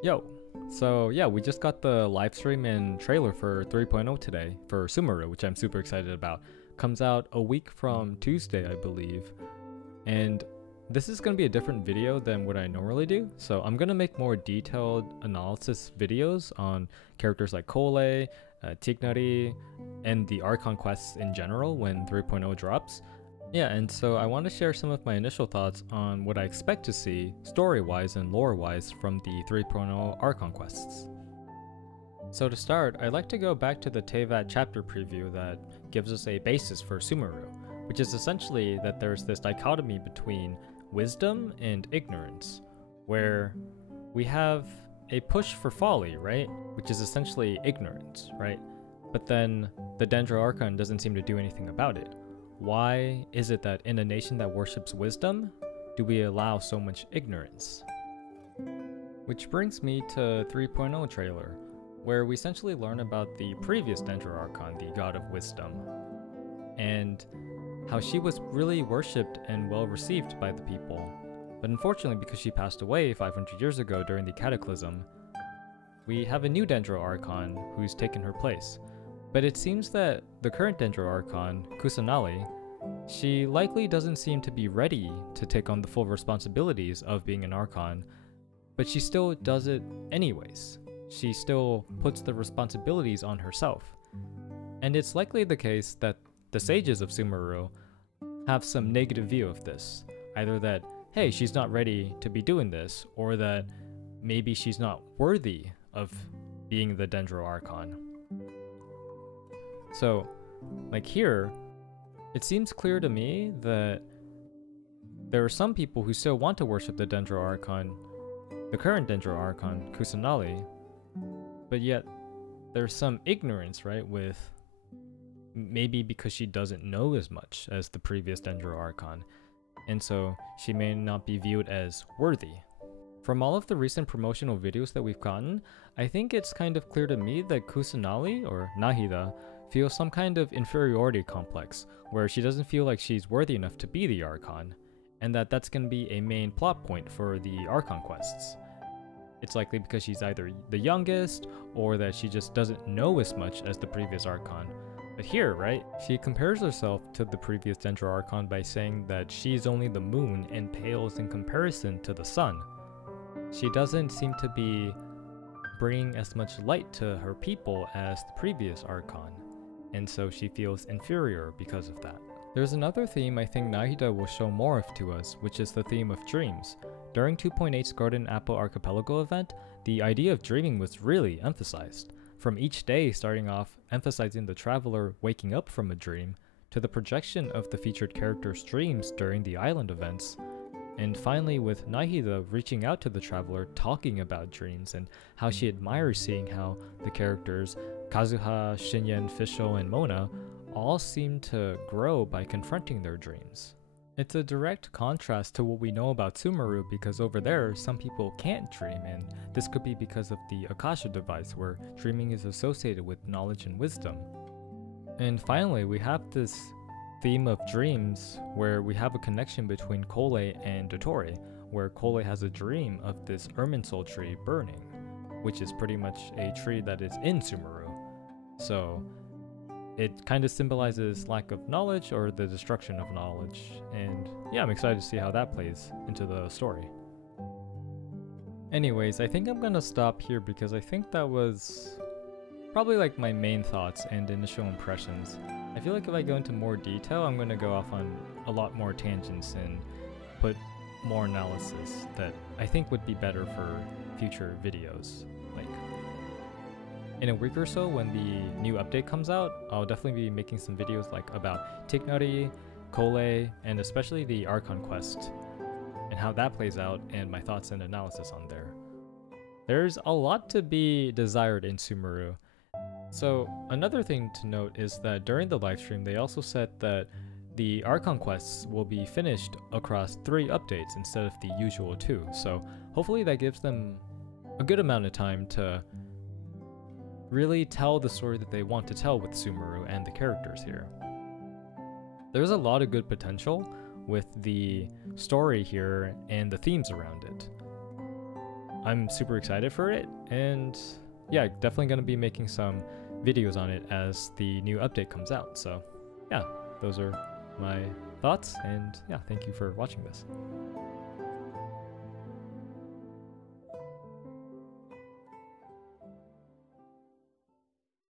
Yo, so yeah, we just got the live stream and trailer for 3.0 today for Sumeru, which I'm super excited about. Comes out a week from Tuesday, I believe. And this is going to be a different video than what I normally do. So I'm going to make more detailed analysis videos on characters like Collei, Tighnari, and the Archon quests in general when 3.0 drops. Yeah, and so I want to share some of my initial thoughts on what I expect to see, story-wise and lore-wise, from the 3.0 Archon quests. So to start, I'd like to go back to the Teyvat chapter preview that gives us a basis for Sumeru, which is essentially that there's this dichotomy between wisdom and ignorance, where we have a push for folly, right? Which is essentially ignorance, right? But then the Dendro Archon doesn't seem to do anything about it. Why is it that in a nation that worships wisdom, do we allow so much ignorance? Which brings me to 3.0 trailer, where we essentially learn about the previous Dendro Archon, the god of wisdom, and how she was really worshipped and well received by the people. But unfortunately, because she passed away 500 years ago during the Cataclysm, we have a new Dendro Archon who's taken her place. But it seems that the current Dendro Archon, Kusanali, she likely doesn't seem to be ready to take on the full responsibilities of being an Archon, but she still does it anyways. She still puts the responsibilities on herself. And it's likely the case that the sages of Sumeru have some negative view of this. Either that, hey, she's not ready to be doing this, or that maybe she's not worthy of being the Dendro Archon. So, like here, it seems clear to me that there are some people who still want to worship the Dendro Archon, the current Dendro Archon, Kusanali, but yet there's some ignorance, right, with maybe because she doesn't know as much as the previous Dendro Archon, and so she may not be viewed as worthy. From all of the recent promotional videos that we've gotten, I think it's kind of clear to me that Kusanali, or Nahida, feels some kind of inferiority complex, where she doesn't feel like she's worthy enough to be the Archon, and that's going to be a main plot point for the Archon quests. It's likely because she's either the youngest, or that she just doesn't know as much as the previous Archon. But here, right, she compares herself to the previous Dendro Archon by saying that she's only the moon and pales in comparison to the sun. She doesn't seem to be bringing as much light to her people as the previous Archon, and so she feels inferior because of that. There's another theme I think Nahida will show more of to us, which is the theme of dreams. During 2.8's Golden Apple Archipelago event, the idea of dreaming was really emphasized. From each day starting off emphasizing the traveler waking up from a dream, to the projection of the featured character's dreams during the island events, and finally with Nahida reaching out to the traveler talking about dreams and how she admires seeing how the characters Kazuha, Shinyen, Fischl, and Mona all seem to grow by confronting their dreams. It's a direct contrast to what we know about Sumeru, because over there some people can't dream, and this could be because of the Akasha device where dreaming is associated with knowledge and wisdom. And finally, we have this theme of dreams where we have a connection between Collei and Dotori, where Collei has a dream of this Irminsul tree burning, which is pretty much a tree that is in Sumeru. So it kind of symbolizes lack of knowledge or the destruction of knowledge, and yeah, I'm excited to see how that plays into the story. Anyways, I think I'm gonna stop here because I think that was probably like my main thoughts and initial impressions. I feel like if I go into more detail, I'm gonna go off on a lot more tangents and put more analysis that I think would be better for future videos. Like, in a week or so when the new update comes out, I'll definitely be making some videos like about Tighnari, Collei, and especially the Archon quest, and how that plays out and my thoughts and analysis on there. There's a lot to be desired in Sumeru. So another thing to note is that during the livestream they also said that the Archon quests will be finished across 3 updates instead of the usual 2, so hopefully that gives them a good amount of time to really tell the story that they want to tell with Sumeru and the characters here. There's a lot of good potential with the story here and the themes around it. I'm super excited for it, and yeah, definitely gonna be making some videos on it as the new update comes out. So yeah, those are my thoughts, and yeah, thank you for watching this.